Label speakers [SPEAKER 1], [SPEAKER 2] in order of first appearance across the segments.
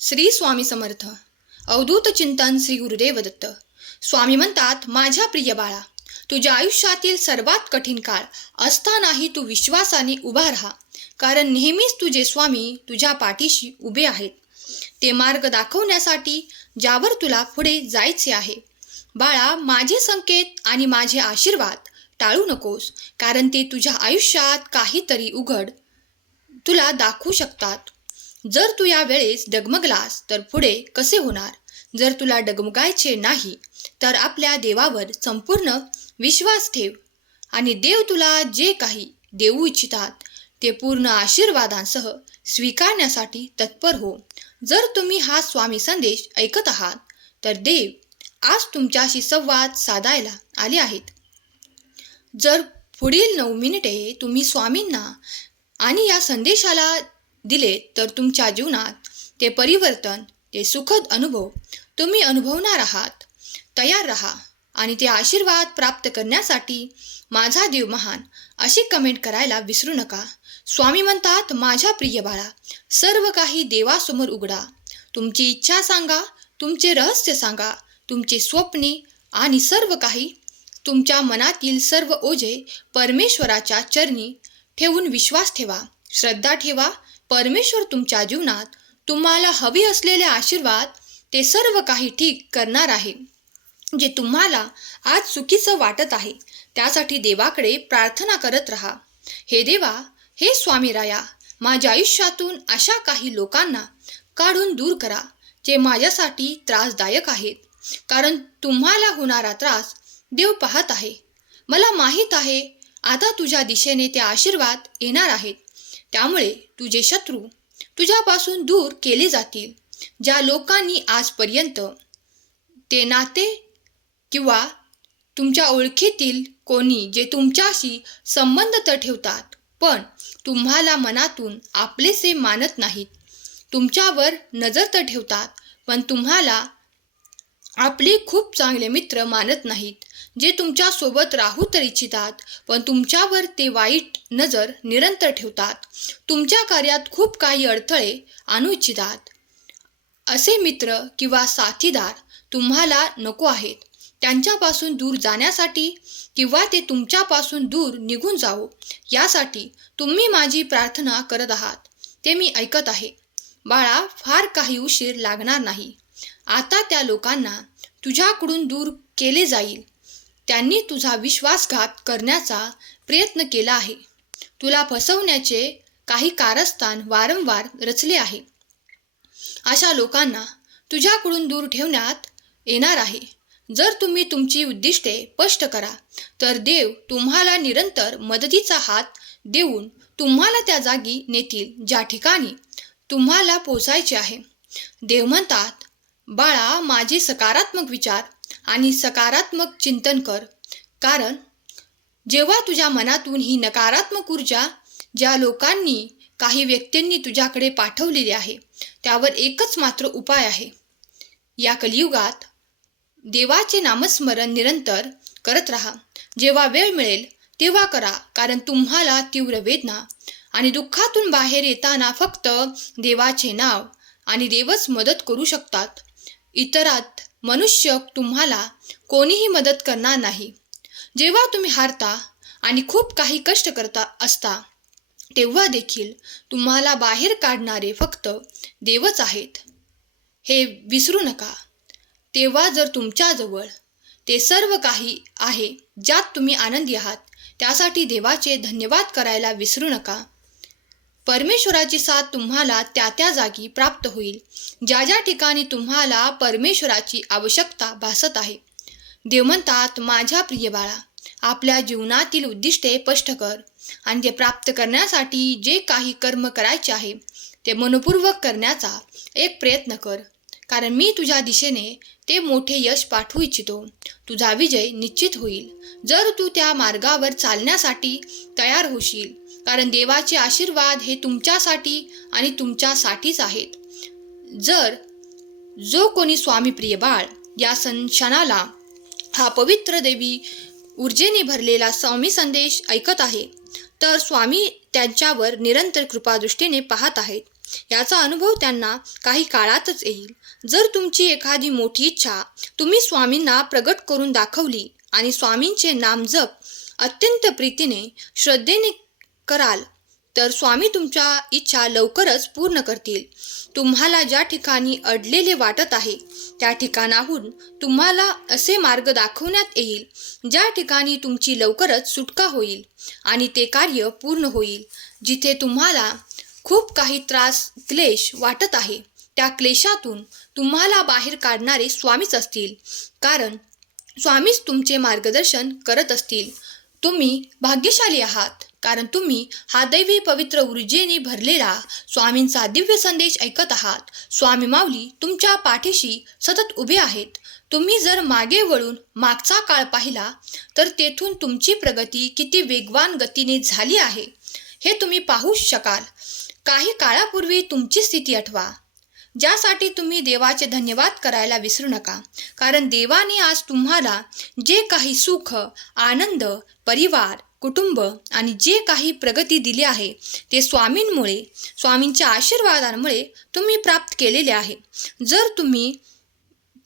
[SPEAKER 1] श्री स्वामी समर्थ. अवधूत चिंतन श्री गुरुदेव दत्त. स्वामी म्हणतात माझ्या प्रिय बाळा तुझ्या आयुष्यातील सर्वात कठीण काळ असतानाही तू विश्वासाने उभा राहा. कारण नेहमीच तुझे स्वामी तुझ्या पाठीशी उभे आहेत. ते मार्ग दाखवण्यासाठी ज्यावर तुला पुढे जायचे आहे. बाळा माझे संकेत आणि माझे आशीर्वाद टाळू नकोस कारण ते तुझ्या आयुष्यात काहीतरी उघड तुला दाखवू शकतात. जर तू या वेळेस डगमगलास तर पुढे कसे होणार? जर तुला डगमगायचे नाही तर आपल्या देवावर संपूर्ण विश्वास ठेव. आणि देव तुला जे काही देऊ इच्छितात ते पूर्ण आशीर्वादांसह स्वीकारण्यासाठी तत्पर हो. जर तुम्ही हा स्वामी संदेश ऐकत आहात तर देव आज तुमच्याशी संवाद साधायला आले आहेत. जर पुढील नऊ मिनिटे तुम्ही स्वामींना आणि या संदेशाला दिले तर तुमच्या जीवनात ते परिवर्तन ते सुखद अनुभव तुम्ही अनुभवणार आहात. तयार राहा आणि ते आशीर्वाद प्राप्त करण्यासाठी माझा देव महान अशी कमेंट करायला विसरू नका. स्वामी म्हणतात माझ्या प्रिय बाळा सर्व काही देवासमोर उघडा. तुमची इच्छा सांगा तुमचे रहस्य सांगा तुमचे स्वप्ने आणि सर्व काही तुमच्या मनातील सर्व ओझे परमेश्वराच्या चरणी ठेवून विश्वास ठेवा श्रद्धा ठेवा परमेश्वर तुमच्या जीवनात तुम्हाला हवी असलेले आशीर्वाद ते सर्व काही ठीक करणार आहे जे तुम्हाला आज चुकीचं वाटत आहे. त्यासाठी देवाकडे प्रार्थना करत राहा. हे देवा हे स्वामी राया माझ्या आयुष्यातून अशा काही लोकांना काढून दूर करा जे माझ्यासाठी त्रासदायक आहेत. कारण तुम्हाला होणारा त्रास देव पाहत आहे. मला माहीत आहे आता तुझ्या दिशेने ते आशीर्वाद येणार आहेत. त्यामुळे तुझे शत्रू तुझ्यापासून दूर केले जातील ज्या लोकांनी आजपर्यंत ते नाते किंवा तुमच्या ओळखीतील कोणी जे तुमच्याशी संबंध तर ठेवतात पण तुम्हाला मनातून आपलेसे मानत नाहीत. तुमच्यावर नजर तर ठेवतात पण तुम्हाला आपले खूप चांगले मित्र मानत नाहीत. जे तुमच्यासोबत राहू तर इच्छितात पण तुमच्यावर ते वाईट नजर निरंतर ठेवतात. तुमच्या कार्यात खूप काही अडथळे आणू इच्छितात. असे मित्र किंवा साथीदार तुम्हाला नको आहेत. त्यांच्यापासून दूर जाण्यासाठी किंवा ते तुमच्यापासून दूर निघून जावो यासाठी तुम्ही माझी प्रार्थना करत आहात. ते मी ऐकत आहे. बाळा फार काही उशीर लागणार नाही. आता त्या लोकांना तुझ्याकडून दूर केले जाईल. त्यांनी तुझा विश्वासघात करण्याचा प्रयत्न केला आहे. तुला फसवण्याचे काही कारस्थान वारंवार रचले आहे. अशा लोकांना तुझ्याकडून दूर ठेवण्यात येणार आहे. जर तुम्ही तुमची उद्दिष्टे स्पष्ट करा तर देव तुम्हाला निरंतर मदतीचा हात देऊन तुम्हाला त्या जागी नेतील ज्या ठिकाणी तुम्हाला पोचायचे आहे. देव म्हणतात बाळा माझे सकारात्मक विचार आणि सकारात्मक चिंतन कर. कारण जेव्हा तुझ्या मनातून ही नकारात्मक ऊर्जा ज्या लोकांनी काही व्यक्तींनी तुझ्याकडे पाठवलेली आहे त्यावर एकच मात्र उपाय आहे. या कलियुगात देवाचे नामस्मरण निरंतर करत राहा. जेव्हा वेळ मिळेल तेव्हा करा. कारण तुम्हाला तीव्र वेदना आणि दुःखातून बाहेर येताना फक्त देवाचे नाव आणि देवच मदत करू शकतात. इतरात मनुष्य तुम्हाला कोणीही मदत करणार नाही. जेव्हा तुम्ही हारता आणि खूप काही कष्ट करता असता तेव्हा देखील तुम्हाला बाहेर काढणारे फक्त देवच आहेत. हे विसरू नका. तेव्हा जर तुमच्याजवळ ते सर्व काही आहे ज्यात तुम्ही आनंदी आहात त्यासाठी देवाचे धन्यवाद करायला विसरू नका. परमेश्वराची साथ तुम्हाला त्या त्या जागी प्राप्त होईल. ज्या ज्या ठिकाणी तुम्हाला परमेश्वराची आवश्यकता भासत आहे. देव म्हणतात माझ्या प्रिय बाळा आपल्या जीवनातील उद्दिष्टे स्पष्ट कर आणि ते प्राप्त करण्यासाठी जे काही कर्म करायचे आहे ते मनपूर्वक करण्याचा एक प्रयत्न कर. कारण मी तुझ्या दिशेने ते मोठे यश पाठवू इच्छितो. तुझा विजय निश्चित होईल. जर तू त्या मार्गावर चालण्यासाठी तयार होशील कारण देवाचे आशीर्वाद हे तुमच्यासाठी आणि तुमच्यासाठीच आहेत. जर जो कोणी स्वामीप्रिय बाळ या सं क्षणाला हा पवित्र देवी ऊर्जेने भरलेला स्वामी संदेश ऐकत आहे तर स्वामी त्यांच्यावर निरंतर कृपादृष्टीने पाहत आहेत. याचा अनुभव त्यांना काही काळातच येईल. जर तुमची एखादी मोठी इच्छा तुम्ही स्वामींना प्रगट करून दाखवली आणि स्वामींचे नामजप अत्यंत प्रीतीने श्रद्धेने कराल. तर स्वामी तुमच्या इच्छा लवकरच पूर्ण करतील. तुम्हाला ज्या ठिकाणी अडलेले वाटत आहे त्या ठिकाणाहून तुम्हाला असे मार्ग दाखवण्यात येईल ज्या ठिकाणी तुमची लवकरच सुटका होईल आणि ते कार्य पूर्ण होईल जिथे तुम्हाला खूप काही त्रास क्लेश वाटत आहे. त्या क्लेशातून तुम्हाला बाहेर काढणारे स्वामीच असतील. कारण स्वामीच तुमचे मार्गदर्शन करत असतील. तुम्ही भाग्यशाली आहात. कारण तुम्ही हा दैवी पवित्र ऊर्जेने भरलेला स्वामींचा दिव्य संदेश ऐकत आहात. स्वामी माऊली तुमच्या पाठीशी सतत उभे आहेत. तुम्ही जर मागे वळून मागचा काळ पाहिला तर तेथून तुमची प्रगती किती वेगवान गतीने झाली आहे हे तुम्ही पाहू शकाल. काही काळापूर्वी तुमची स्थिती आठवा. ज्यासाठी तुम्ही देवाचे धन्यवाद करायला विसरू नका. कारण देवाने आज तुम्हाला जे काही सुख आनंद परिवार कुटुंब आणि जे काही प्रगती दिली आहे ते स्वामींमुळे स्वामींच्या आशीर्वादांमुळे तुम्ही प्राप्त केलेले आहे. जर तुम्ही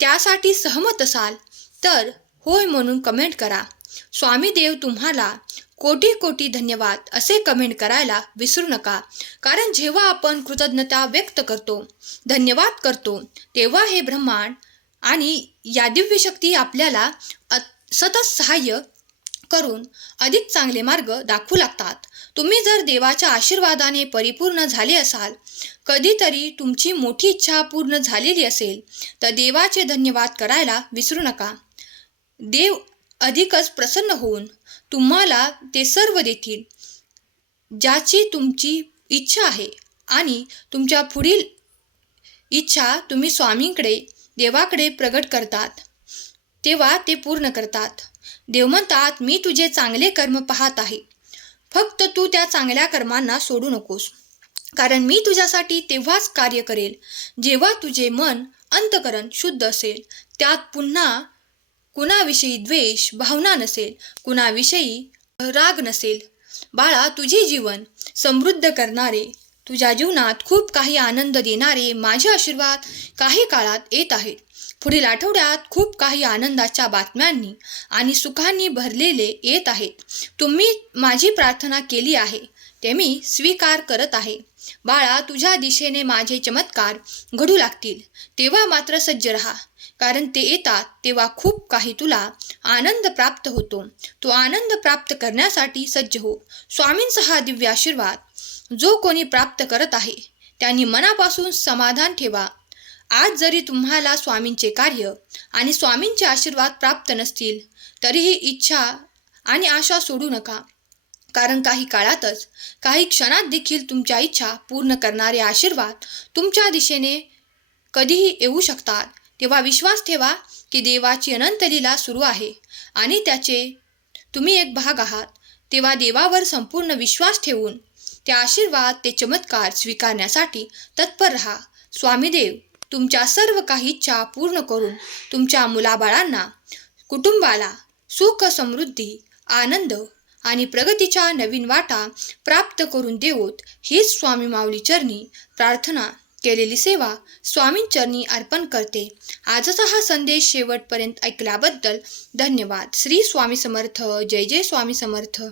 [SPEAKER 1] त्यासाठी सहमत असाल तर होय म्हणून कमेंट करा. स्वामी देव तुम्हाला कोटी कोटी धन्यवाद असे कमेंट करायला विसरू नका. कारण जेव्हा आपण कृतज्ञता व्यक्त करतो धन्यवाद करतो तेव्हा हे ब्रह्मांड आणि या दिव्य शक्ती आपल्याला सतत सहाय्य करून अधिक चांगले मार्ग दाखवू लागतात. तुम्ही जर देवाच्या आशीर्वादाने परिपूर्ण झाले असाल कधीतरी तुमची मोठी इच्छा पूर्ण झालेली असेल तर देवाचे धन्यवाद करायला विसरू नका. देव अधिकच प्रसन्न होऊन तुम्हाला ते सर्व देतील ज्याची तुमची इच्छा आहे. आणि तुमच्या पुढील इच्छा तुम्ही स्वामींकडे देवाकडे प्रगट करतात. तेव्हा ते पूर्ण करतात. देव म्हणतात मी तुझे चांगले कर्म पाहत आहे. फक्त तू त्या चांगल्या कर्मांना सोडू नकोस. कारण मी तुझ्यासाठी तेव्हाच कार्य करेल. जेव्हा तुझे मन अंतकरण शुद्ध असेल त्यात पुन्हा कुणाविषयी द्वेष भावना नसेल कुणाविषयी राग नसेल. बाळा तुझे जीवन समृद्ध करणारे तुझ्या जीवनात खूप काही आनंद देणारे माझे आशीर्वाद काही काळात येत आहेत. पुढील आठवड्यात खूप काही आनंदाच्या बातम्यांनी आणि सुखांनी भरलेले येत आहेत. तुम्ही माझी प्रार्थना केली आहे ते मी स्वीकार करत आहे. बाळा तुझ्या दिशेने माझे चमत्कार घडू लागतील. तेव्हा मात्र सज्ज रहा. कारण ते येतात तेव्हा खूप काही तुला आनंद प्राप्त होतो. तो आनंद प्राप्त करण्यासाठी सज्ज हो. स्वामींचा हा दिव्य आशीर्वाद जो कोणी प्राप्त करत आहे त्यांनी मनापासून समाधान ठेवा. आज जरी तुम्हाला स्वामींचे कार्य आणि स्वामींचे आशीर्वाद प्राप्त नसतील तरीही इच्छा आणि आशा सोडू नका. कारण काही काळातच काही क्षणात देखील तुमच्या इच्छा पूर्ण करणारे आशीर्वाद तुमच्या दिशेने कधीही येऊ शकतात. तेव्हा विश्वास ठेवा की देवाची अनंतलीला सुरू आहे आणि त्याचे तुम्ही एक भाग आहात. तेव्हा देवावर संपूर्ण विश्वास ठेवून ते आशीर्वाद ते चमत्कार स्वीकारण्यासाठी तत्पर राहा. स्वामीदेव तुमच्या सर्व काही इच्छा पूर्ण करून तुमच्या मुलाबाळांना कुटुंबाला सुख समृद्धी आनंद आणि प्रगतीच्या नवीन वाटा प्राप्त करून देवोत हीच स्वामी माऊली चरणी प्रार्थना केलेली सेवा स्वामींचरणी अर्पण करते. आजचा हा संदेश शेवटपर्यंत ऐकल्याबद्दल धन्यवाद. श्री स्वामी समर्थ. जय जय स्वामी समर्थ.